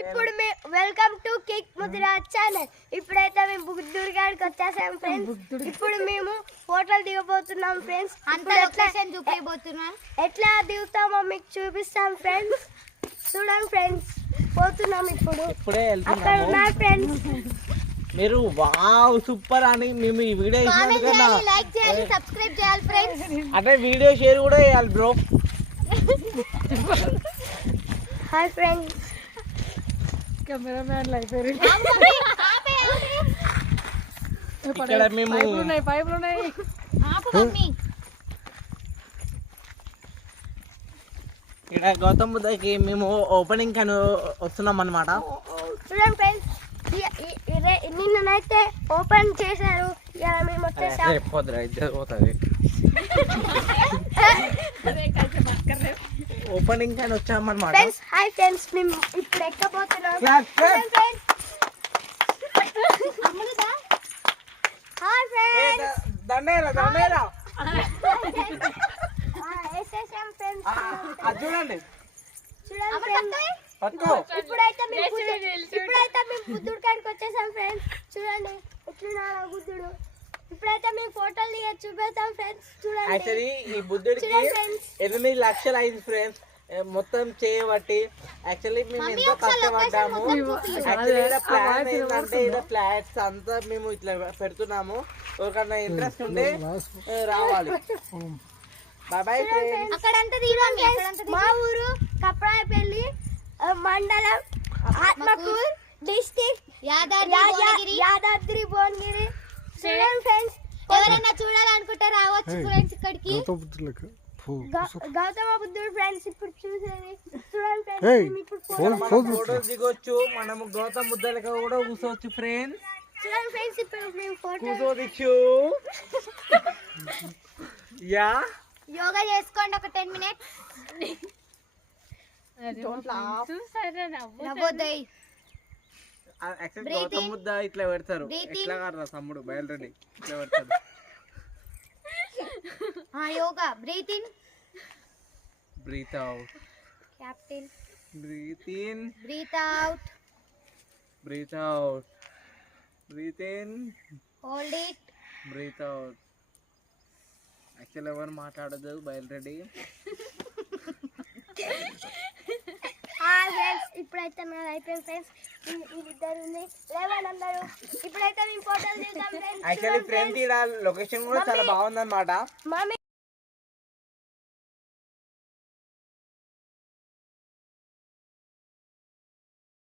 ఇప్పుడు welcome to kick Mudra channel. ఇప్పుడైతే మేము బుద్ధుడి గారికి వచ్చేసాం ఫ్రెండ్స్. ఇప్పుడు మేము ఫోటోలు దిగబోతున్నాం ఫ్రెండ్స్. ఎట్లా దిగుతామో మీకు చూపిస్తాం ఫ్రెండ్స్. చూడండి ఫ్రెండ్స్, పోతున్నాం ఇప్పుడు. అక్కడ ఉన్నారు ఫ్రెండ్స్. మీరు వావ్ సూపర్ అని మేము ఈ వీడియో లైక్ చేయాలి, సబ్స్క్రైబ్ చేయాలి ఫ్రెండ్స్. అంటే వీడియో షేర్ కూడా చేయాలి బ్రో. Hi friends. కెమెరామ్యాన్ అయిపోయారు. ఇక్కడ మేము పైపులు ఉన్నాయి. ఇక్కడ గౌతమ్ బుద్ధకి మేము ఓపెనింగ్ అని వస్తున్నాం అన్నమాట. చూడండి ఫ్రెండ్స్, నిన్ననైతే ఓపెన్ చేశారు. ఇలా మేము వచ్చేసాం. ఓపెనింగ్ అని వచ్చామన్నమాట. ఫ్రెండ్స్ హాయ్ ఫ్రెండ్స్, మేము ఇప్పుడు ఎక్కబోతున్నాం. Hi friends. దండేరా దండేరా వేసేసాం ఫ్రెండ్స్. చూడండి చూడండి ఫ్రెండ్స్. ఇప్పుడైతే మేము బుద్ధుడి కాడికి వచ్చేసాం ఫ్రెండ్స్. చూడండి ఎట్లున్నారా బుద్ధుడు. ఇప్పుడైతే మేము ఫోటోలు దిగి చూపెడతాం ఫ్రెండ్స్. చూడండి. యాక్చువల్లీ ఈ బుద్ధుడికి 8 లక్షలు అయింది ఫ్రెండ్స్ మొత్తం చేయబట్టి. యాక్చువల్లీ మేము ఎంతో కష్టపడ్డాము. యాక్చువల్లీ ఇలా ప్లాన్ ఏంటంటే ఇలా ఫ్లాట్స్ అంతా మేము ఇట్లా పెడుతున్నాము. ఎవరికన్నా ఇంట్రెస్ట్ ఉంటే రావాలి. Bye bye friends. అక్కడంతా మా ఊరు కప్రాయపల్లి మండలం ఆత్మకూర్ డిస్ట్రిక్ట్ యాదాద్రి భువనగిరి. చూడండి ఫ్రెండ్స్, ఎవరైనా చూడాలనుకుంటే రావచ్చు ఫ్రెండ్స్ ఇక్కడికి. గౌతమ బుద్ధుడు ఫ్రెండ్స్ ఇప్పుడు చూసేది. చూడండి ఫ్రెండ్స్, ఇప్పుడు ఫోటోలు దిగొచ్చు. మనము గౌతమ బుద్ధ లెక్క కూడా కూర్చోవచ్చు ఫ్రెండ్స్. చూడండి ఫ్రెండ్స్, ఇప్పుడు మేము ఫోటో కూర్చోవచ్చు. యా యోగా చేసుకోండి ఒక 10 minutes. గౌతమ బుద్ధ ఇట్లా పెడతారు. ఎట్లా కాదు తమ్ముడు బయలుదేరి ఇట్లా పెడతారు. Yoga breathe in, breathe out, captain breathe in, breathe out, breathe out, breathe in, hold it, breathe out. Actual ఎవరు మాట్లాడదు బయలుదేరి. ఇప్పుడైతే మేము అయిపోయింది ఫ్రెండ్స్. ఇద్దరు ఉంది, 11 అందరూ. ఇప్పుడైతే మేము ఫోటోలు తీద్దాం ఫ్రెండ్స్. యాక్చువల్లీ ఫ్రెండ్స్ ఇక్కడ లొకేషన్ కూడా చాలా బాగుందన్నమాట. మమ్మీ